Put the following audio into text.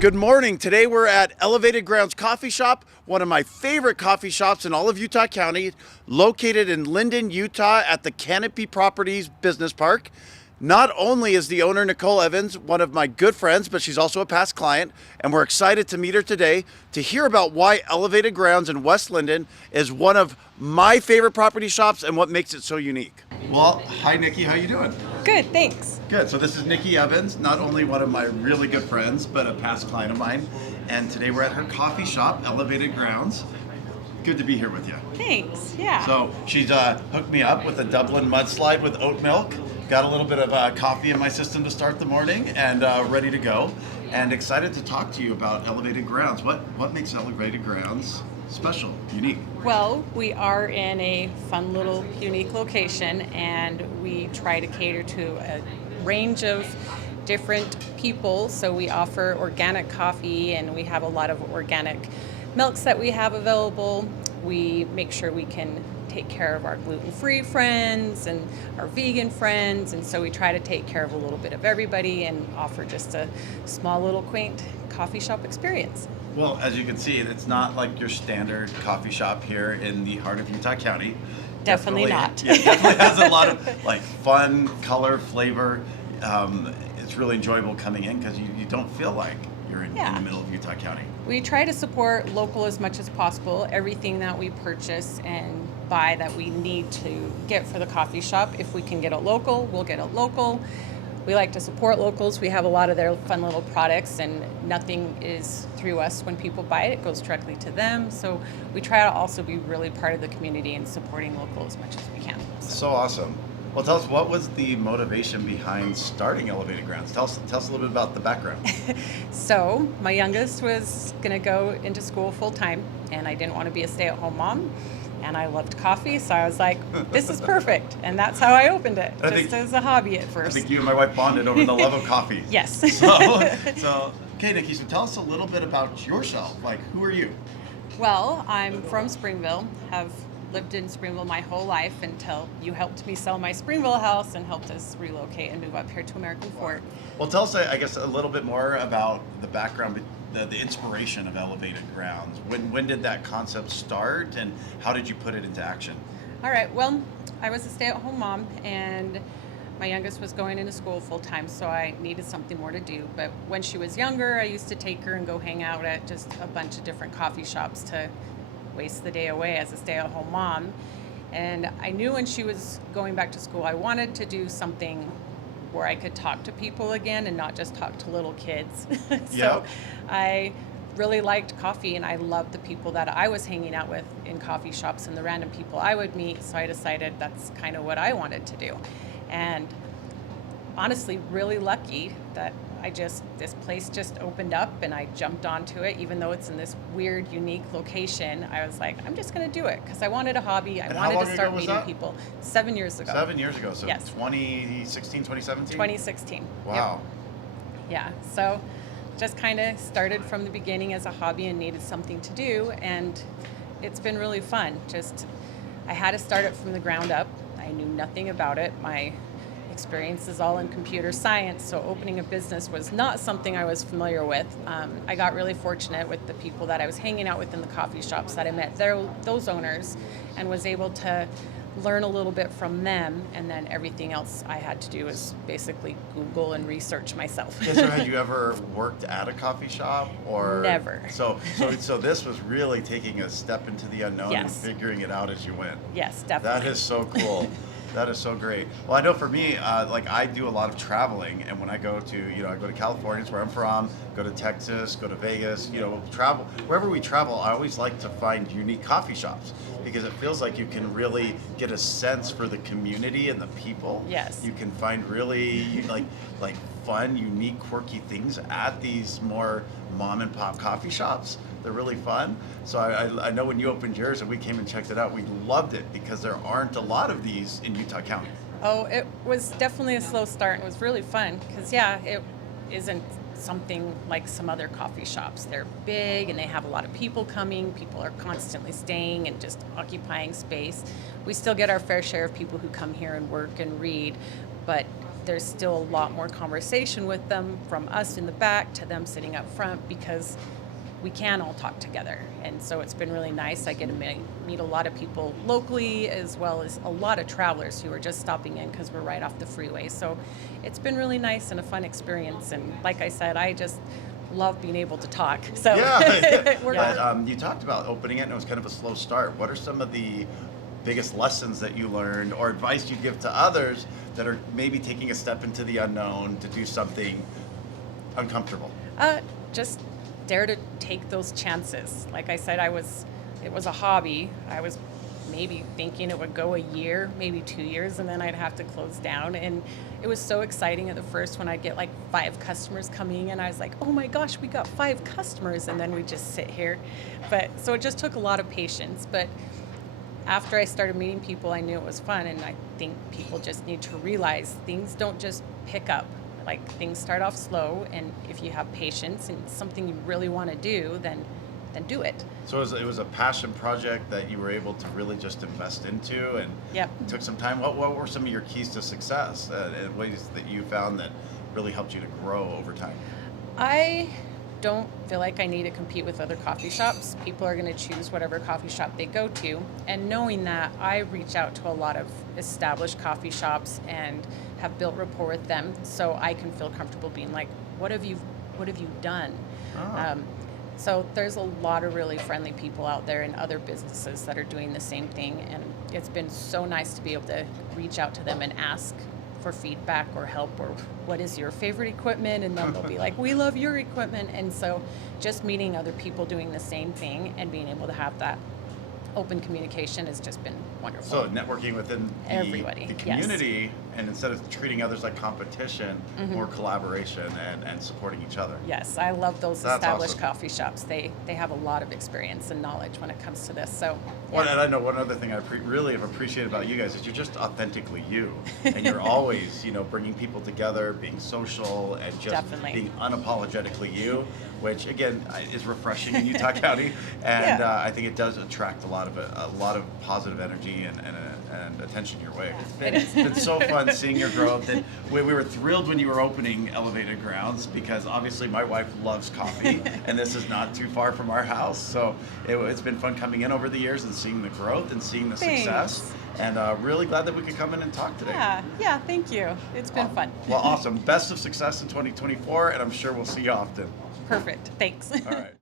Good morning. Today we're at Elevated Grounds Coffee Shop, one of my favorite coffee shops in all of Utah County, located in Lindon, Utah at the Canopy Properties Business Park. Not only is the owner, Nicole Evans, one of my good friends, but she's also a past client, and we're excited to meet her today to hear about why Elevated Grounds in West Lindon is one of my favorite property shops and what makes it so unique. Well, hi Nikki, how you doing? Good, thanks. Good. So this is Nicole Evans, not only one of my really good friends, but a past client of mine. And today we're at her coffee shop, Elevated Grounds. Good to be here with you. Thanks, yeah. So she's hooked me up with a Dublin mudslide with oat milk. Got a little bit of coffee in my system to start the morning and ready to go. And excited to talk to you about Elevated Grounds. What makes Elevated Grounds special, unique? Well, we are in a fun little unique location, and we try to cater to a range of different people. So we offer organic coffee, and we have a lot of organic milks that we have available. We make sure we can take care of our gluten-free friends and our vegan friends, and so we try to take care of a little bit of everybody and offer just a small little quaint coffee shop experience. Well, as you can see, it's not like your standard coffee shop here in the heart of Utah County. Definitely not. Yeah, definitely has a lot of like fun, color, flavor. It's really enjoyable coming in because you don't feel like you're in the middle of Utah County. We try to support local as much as possible. Everything that we purchase and buy that we need to get for the coffee shop, if we can get it local, we'll get it local. We like to support locals. We have a lot of their fun little products, and nothing is through us when people buy it. It goes directly to them. So we try to also be really part of the community and supporting local as much as we can. So awesome. Well, tell us, what was the motivation behind starting Elevated Grounds? Tell us a little bit about the background. So my youngest was going to go into school full time, and I didn't want to be a stay-at-home mom. And I loved coffee, so I was like, this is perfect. And that's how I opened it, as a hobby at first. I think you and my wife bonded over the love of coffee. Yes. So, okay, Nikki, so tell us a little bit about yourself. Like, who are you? Well, I'm from Springville, have lived in Springville my whole life until you helped me sell my Springville house and helped us relocate and move up here to American Fort. Well, tell us, I guess, a little bit more about the background, the inspiration of Elevated Grounds. When did that concept start, and how did you put it into action? All right, well, I was a stay-at-home mom, and my youngest was going into school full-time, so I needed something more to do. But when she was younger, I used to take her and go hang out at just a bunch of different coffee shops to waste the day away as a stay-at-home mom. And I knew when she was going back to school, I wanted to do something where I could talk to people again and not just talk to little kids. So I really liked coffee, and I loved the people that I was hanging out with in coffee shops and the random people I would meet. So I decided that's kind of what I wanted to do. And honestly, really lucky that this place just opened up and I jumped onto it. Even though it's in this weird, unique location, I was like, I'm just going to do it because I wanted a hobby. I wanted to start meeting people. 7 years ago. 7 years ago, so yes. 2016, 2017? 2016. Wow. Yep. Yeah, so just kind of started from the beginning as a hobby and needed something to do, and it's been really fun. I had to start it from the ground up. I knew nothing about it. My experience is all in computer science, so opening a business was not something I was familiar with. I got really fortunate with the people that I was hanging out with in the coffee shops that I met those owners, and was able to learn a little bit from them, and then everything else I had to do was basically Google and research myself. So had you ever worked at a coffee shop, or never? So this was really taking a step into the unknown and figuring it out as you went. Yes, definitely. That is so cool. That is so great. Well, I know for me, I do a lot of traveling, and when I go to, I go to California, it's where I'm from, go to Texas, go to Vegas, travel. Wherever we travel, I always like to find unique coffee shops because it feels like you can really get a sense for the community and the people. Yes. You can find really like fun, unique, quirky things at these more mom and pop coffee shops. They're really fun. So I know when you opened yours and we came and checked it out, we loved it because there aren't a lot of these in Utah County. Oh, it was definitely a slow start. It was really fun because, it isn't something like some other coffee shops. They're big and they have a lot of people coming. People are constantly staying and just occupying space. We still get our fair share of people who come here and work and read, but there's still a lot more conversation with them, from us in the back to them sitting up front, because we can all talk together. And so it's been really nice. I get to meet a lot of people locally, as well as a lot of travelers who are just stopping in because we're right off the freeway. So it's been really nice and a fun experience. And like I said, I just love being able to talk. So yeah. You talked about opening it and it was kind of a slow start. What are some of the biggest lessons that you learned or advice you give to others that are maybe taking a step into the unknown to do something uncomfortable? Just dare to take those chances. Like I said, it was a hobby. I was maybe thinking it would go a year, maybe 2 years, and then I'd have to close down. And it was so exciting at the first when I'd get like 5 customers coming, and I was like, oh my gosh, we got 5 customers, and then we just sit here. But so it just took a lot of patience. But after I started meeting people, I knew it was fun, and I think people just need to realize things don't just pick up. Like, things start off slow, and if you have patience and it's something you really want to do, then do it. So it was a passion project that you were able to really just invest into, and Yep. it took some time. What were some of your keys to success and ways that you found that really helped you to grow over time? I don't feel like I need to compete with other coffee shops. People are going to choose whatever coffee shop they go to. And knowing that, I reach out to a lot of established coffee shops and have built rapport with them, so I can feel comfortable being like, what have you done? So there's a lot of really friendly people out there and other businesses that are doing the same thing. And it's been so nice to be able to reach out to them and ask for feedback or help, or what is your favorite equipment? And then they'll be like, we love your equipment. And so just meeting other people doing the same thing and being able to have that open communication has just been wonderful. So networking within everybody, the community, and instead of treating others like competition, more collaboration and supporting each other. Yes, I love those That's established awesome. coffee shops. They have a lot of experience and knowledge when it comes to this. So, Well, and I know one other thing I really have appreciated about you guys is you're just authentically you, and you're always, bringing people together, being social, and just Definitely. being unapologetically you, which again is refreshing in Utah County, and I think it does attract a lot of positive energy and attention your way. It's been so fun seeing your growth, and we were thrilled when you were opening Elevated Grounds, because obviously my wife loves coffee, and this is not too far from our house, so it's been fun coming in over the years and seeing the growth and seeing the success, and really glad that we could come in and talk today. Yeah, thank you. It's been fun. Well, awesome. Best of success in 2024, and I'm sure we'll see you often. Perfect. Thanks. All right.